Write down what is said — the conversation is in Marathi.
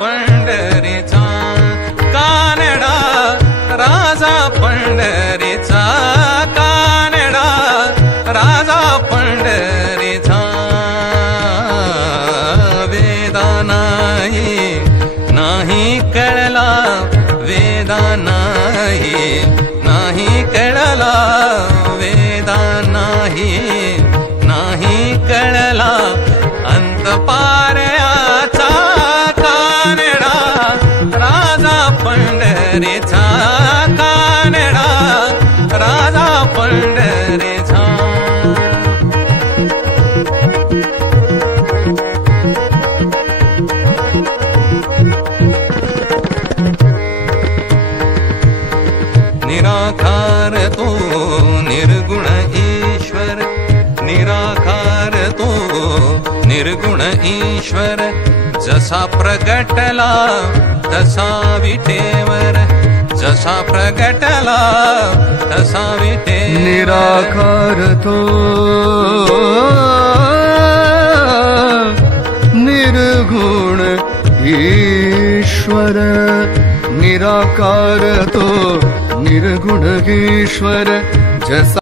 पंढरीचा कानडा राजा पंढरीचा कानडा राजा पंढरीचा वेदा नाही कळला वेदा नाही कळला वेदा नाही कळला अंत पारयाचा कानडा राजा पंढरीचा कानडा राजा पंढरीचा निराकार तो निर्गुण ईश्वर निराकार तो निर्गुण ईश्वर जसा प्रगटला तसा विटेवर जसा प्रगटला तसा विटेवर निराकार तो निर्गुण ईश्वर निराकार तो निर्गुण ईश्वर जसा